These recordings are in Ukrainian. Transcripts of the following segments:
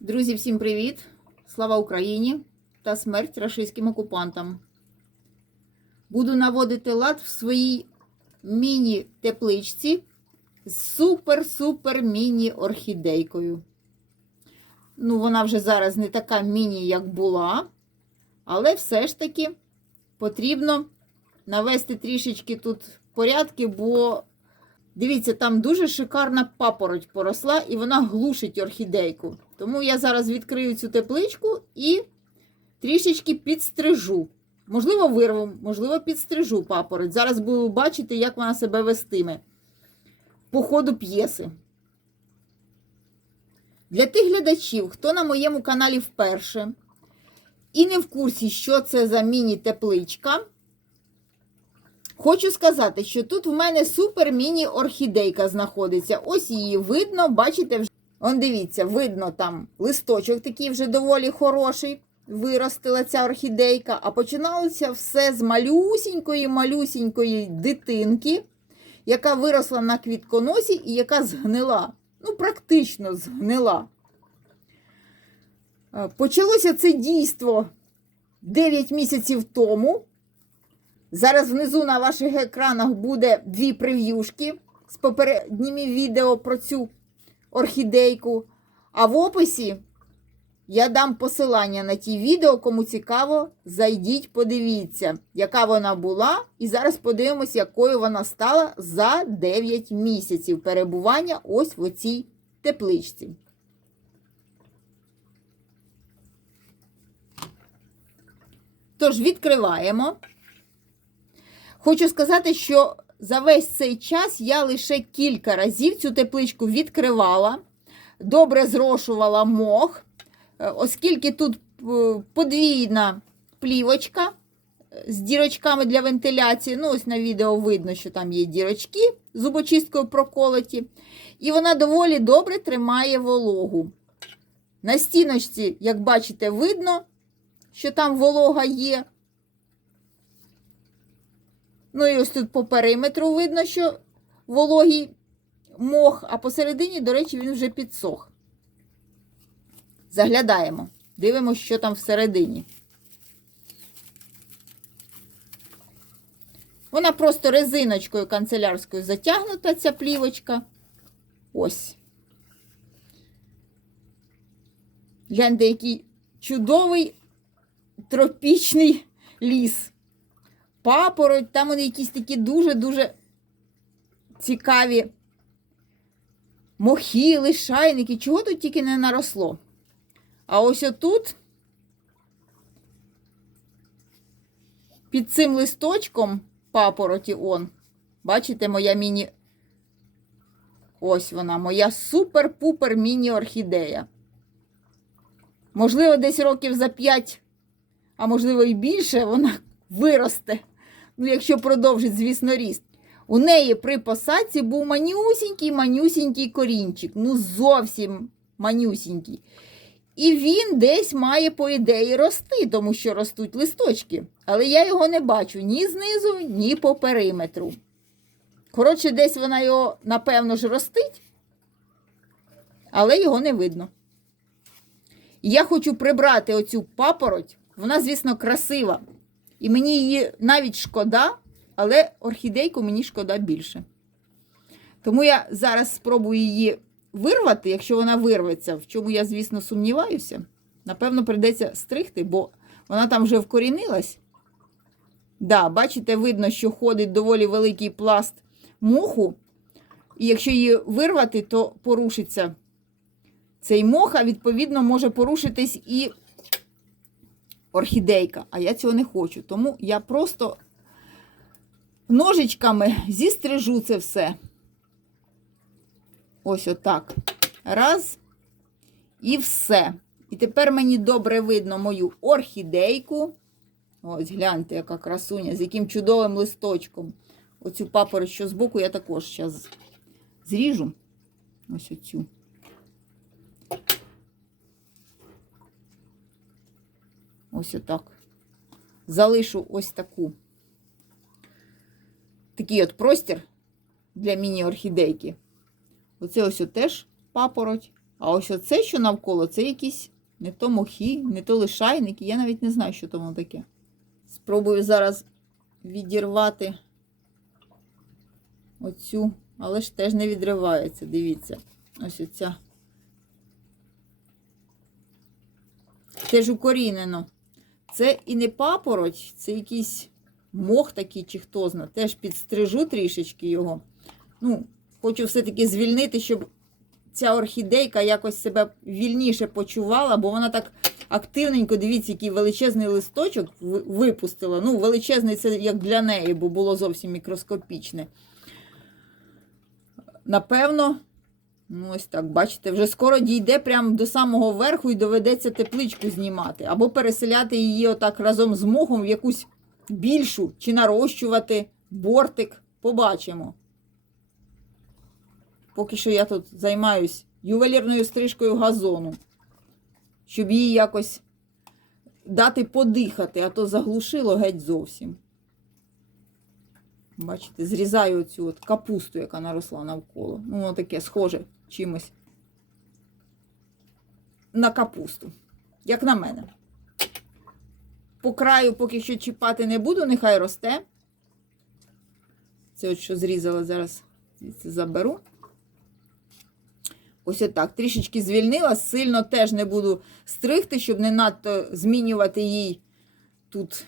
Друзі, всім привіт! Слава Україні та смерть рашистським окупантам. Буду наводити лад в своїй міні-тепличці з супер-супер міні-орхідейкою. Ну, вона вже зараз не така міні, як була, але все ж таки потрібно навести трішечки тут порядки, бо дивіться, там дуже шикарна папороть поросла і вона глушить орхідейку. Тому я зараз відкрию цю тепличку і трішечки підстрижу. Можливо, вирву, можливо, підстрижу папороть. Зараз буду бачити, як вона себе вестиме по ходу п'єси. Для тих глядачів, хто на моєму каналі вперше і не в курсі, що це за міні-тепличка, хочу сказати, що тут в мене супер міні-орхідейка знаходиться. Ось її видно, бачите, вже. Он дивіться, видно там листочок такий вже доволі хороший. Виростила ця орхідейка, а починалося все з малюсінької, малюсінької дитинки, яка виросла на квітконосі і яка згнила. Ну, практично згнила. Е, Почалося це дійство 9 місяців тому. Зараз внизу на ваших екранах буде дві прев'юшки з попередніми відео про цю орхідейку. А в описі я дам посилання на ті відео, кому цікаво, зайдіть, подивіться, яка вона була. І зараз подивимось, якою вона стала за 9 місяців перебування ось в оцій тепличці. Тож, відкриваємо. Хочу сказати, що за весь цей час я лише кілька разів цю тепличку відкривала, добре зрошувала мох, е, оскільки тут е, подвійна плівочка е, з дірочками для вентиляції. Ну, ось на відео видно, що там є дірочки зубочисткою проколоті. І вона доволі добре тримає вологу. На стіночці, як бачите, видно, що там волога є. Ну і ось тут по периметру видно, що вологий мох, а посередині, до речі, він вже підсох. Заглядаємо, дивимося, що там всередині. Вона просто резиночкою канцелярською затягнута, ця плівочка. Ось. Гляньте, який чудовий тропічний ліс папороть, там вони якісь такі дуже-дуже цікаві мохи, лишайники, чого тут тільки не наросло. А ось отут, під цим листочком папороті он, бачите, моя міні. Ось вона, моя супер-пупер міні-орхідея. Можливо, десь років за 5, а можливо і більше, вона виросте. Ну, якщо продовжить, звісно, ріст. У неї при посадці був манюсінький-манюсінький корінчик. Ну, зовсім манюсінький. І він десь має, по ідеї, рости, тому що ростуть листочки. Але я його не бачу ні знизу, ні по периметру. Коротше, десь вона його, напевно ж, ростить, але його не видно. Я хочу прибрати оцю папороть. Вона, звісно, красива. І мені її навіть шкода, але орхідейку мені шкода більше. Тому я зараз спробую її вирвати, якщо вона вирветься, в чому я, звісно, сумніваюся. Напевно, прийдеться стригти, бо вона там вже вкорінилась. Да, бачите, видно, що ходить доволі великий пласт моху. І якщо її вирвати, то порушиться цей мох, а відповідно, може порушитись і орхідейка, а я цього не хочу. Тому я просто ножичками зістрижу це все. Ось отак. Раз. І все. І тепер мені добре видно мою орхідейку. Ось, гляньте, яка красуня, з яким чудовим листочком. Оцю папороть, що збоку, я також зараз зріжу. Ось оцю. Ось отак. Залишу ось таку такий от простір для міні-орхідейки. Оце ось теж папороть. А ось оце, що навколо, це якісь не то мохи, не то лишайники. Я навіть не знаю, що воно таке. Спробую зараз відірвати оцю, але ж теж не відривається. Дивіться. Ось оця. Теж укорінено. Це і не папороть, це якийсь мох такий, чи хто зна. Теж підстрижу трішечки його. Ну, хочу все-таки звільнити, щоб ця орхідейка якось себе вільніше почувала, бо вона так активненько, дивіться, який величезний листочок випустила. Ну, величезний це як для неї, бо було зовсім мікроскопічне. Напевно, ну ось так, бачите, вже скоро дійде прямо до самого верху і доведеться тепличку знімати. Або переселяти її отак разом з мохом в якусь більшу, чи нарощувати бортик. Побачимо. Поки що я тут займаюсь ювелірною стрижкою газону, щоб їй якось дати подихати, а то заглушило геть зовсім. Бачите, зрізаю от капусту, яка наросла навколо. Ну, воно таке схоже чимось на капусту, як на мене. По краю поки що чіпати не буду, нехай росте. Це от що зрізала зараз, звідси заберу. Ось отак. Трішечки звільнила, сильно теж не буду стригти, щоб не надто змінювати їй тут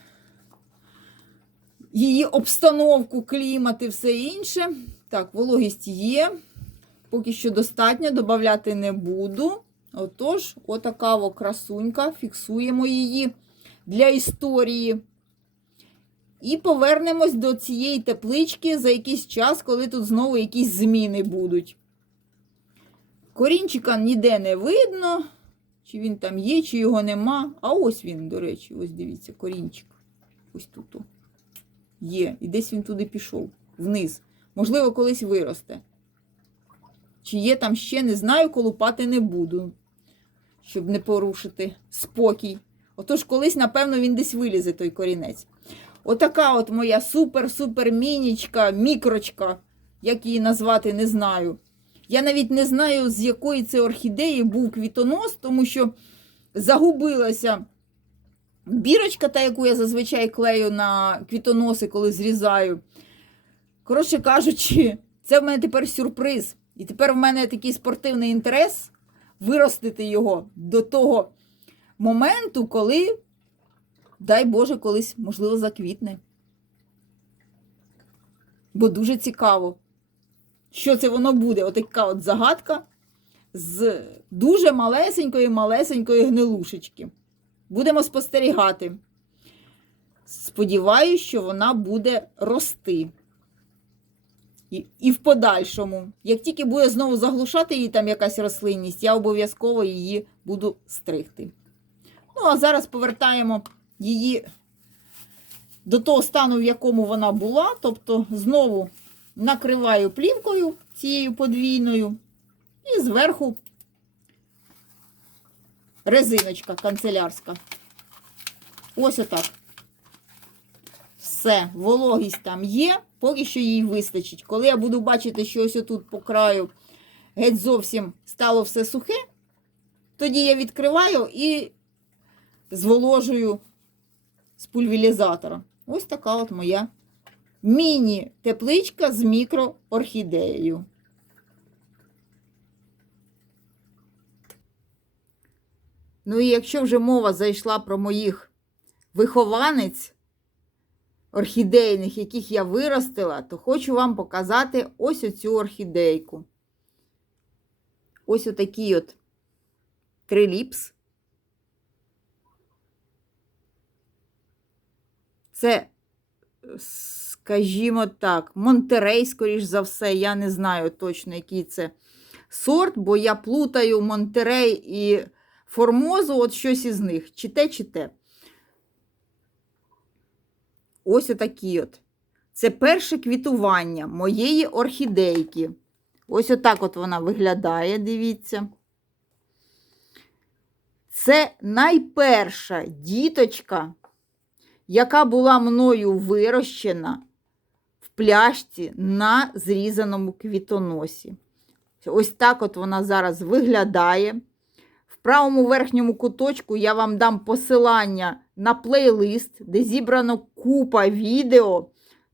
її обстановку, клімат і все інше. Так, вологість є. Поки що достатньо, додати не буду. Отож, отака о красунька. Фіксуємо її для історії. І повернемось до цієї теплички за якийсь час, коли тут знову якісь зміни будуть. Корінчика ніде не видно, чи він там є, чи його нема. А ось він, до речі, ось дивіться, корінчик. Ось тут. Є. І десь він туди пішов, вниз. Можливо, колись виросте. Чи є там ще, не знаю, колупати не буду, щоб не порушити спокій. Отож, колись, напевно, він десь вилізе, той корінець. Отака от моя супер-супер мінічка, мікрочка, як її назвати, не знаю. Я навіть не знаю, з якої це орхідеї був квітонос, тому що загубилася бірочка, та, яку я зазвичай клею на квітоноси, коли зрізаю. Коротше кажучи, це в мене тепер сюрприз. І тепер в мене такий спортивний інтерес виростити його до того моменту, коли, дай Боже, колись, можливо, заквітне. Бо дуже цікаво, що це воно буде. Отака от загадка з дуже малесенької, малесенької гнилушечки. Будемо спостерігати. Сподіваюсь, що вона буде рости. І, в подальшому, як тільки буде знову заглушати її там якась рослинність, я обов'язково її буду стригти. Ну, а зараз повертаємо її до того стану, в якому вона була. Тобто, знову накриваю плівкою цією подвійною, і зверху резиночка канцелярська. Ось отак. Все, вологість там є, поки що їй вистачить. Коли я буду бачити, що ось тут по краю геть зовсім стало все сухе, тоді я відкриваю і зволожую з пульверізатора. Ось така от моя міні-тепличка з мікроорхідеєю. Ну і якщо вже мова зайшла про моїх вихованець орхідейних, яких я виростила, то хочу вам показати ось оцю орхідейку. Ось отакий от триліпс. Це, скажімо так, Монтерей, скоріш за все, я не знаю точно, який це сорт, бо я плутаю Монтерей і Формозу, от щось із них. Чи те, чи те. Ось отакі от. Це перше квітування моєї орхідейки. Ось отак от вона виглядає, дивіться. Це найперша діточка, яка була мною вирощена в пляшці на зрізаному квітоносі. Ось так от вона зараз виглядає. В правому верхньому куточку я вам дам посилання на плейлист, де зібрано купа відео,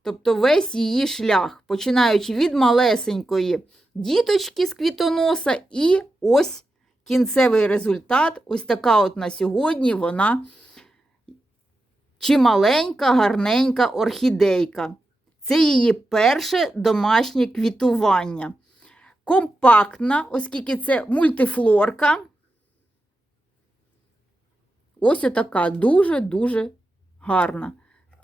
тобто весь її шлях, починаючи від малесенької діточки з квітоноса, і ось кінцевий результат. Ось така от на сьогодні вона чималенька, гарненька орхідейка. Це її перше домашнє квітування. Компактна, оскільки це мультифлорка. Ось отака дуже-дуже гарна.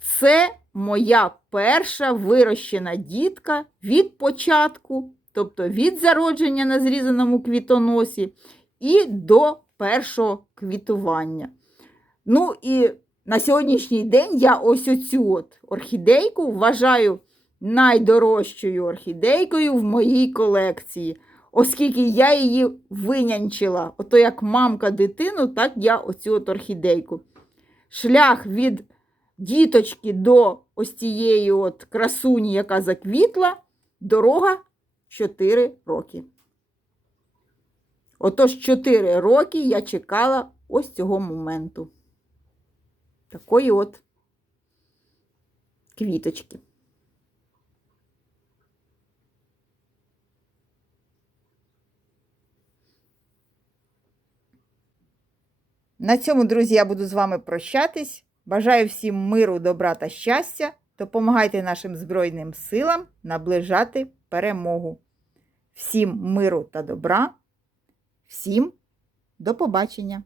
Це моя перша вирощена дітка від початку, тобто від зародження на зрізаному квітоносі і до першого квітування. Ну і на сьогоднішній день я ось оцю от орхідейку вважаю найдорожчою орхідейкою в моїй колекції, оскільки я її винянчила. Ото як мамка дитину, так я оцю от орхідейку. Шлях від діточки до ось цієї от красуні, яка заквітла, дорога 4 роки. Отож, 4 роки я чекала ось цього моменту. Такої от квіточки. На цьому, друзі, я буду з вами прощатись. Бажаю всім миру, добра та щастя. Допомагайте нашим Збройним силам наближати перемогу. Всім миру та добра, всім до побачення!